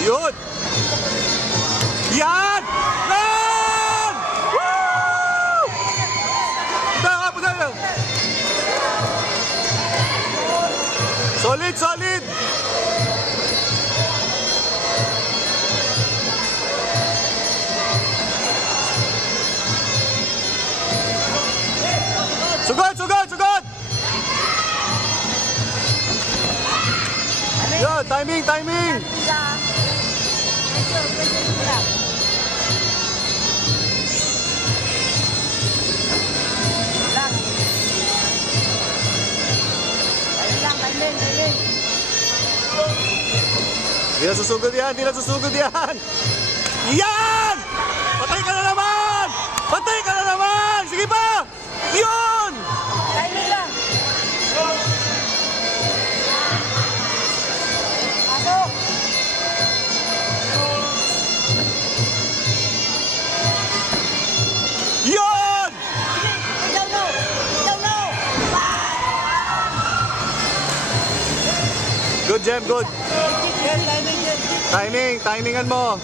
Yun! Yan! Yan! Woo! Punta ka! Solid, solid! Sugod, sugod, sugod! Yan, timing, timing! Di na susugod yan, di na susugod yan! Yan! Patay ka na naman! Patay ka na naman! Sige pa! Yun! Timing lang! Pasok! Yun! Ikaw no! Ikaw no! Good, Jem, good. Timing yan! Timing, timingan mo.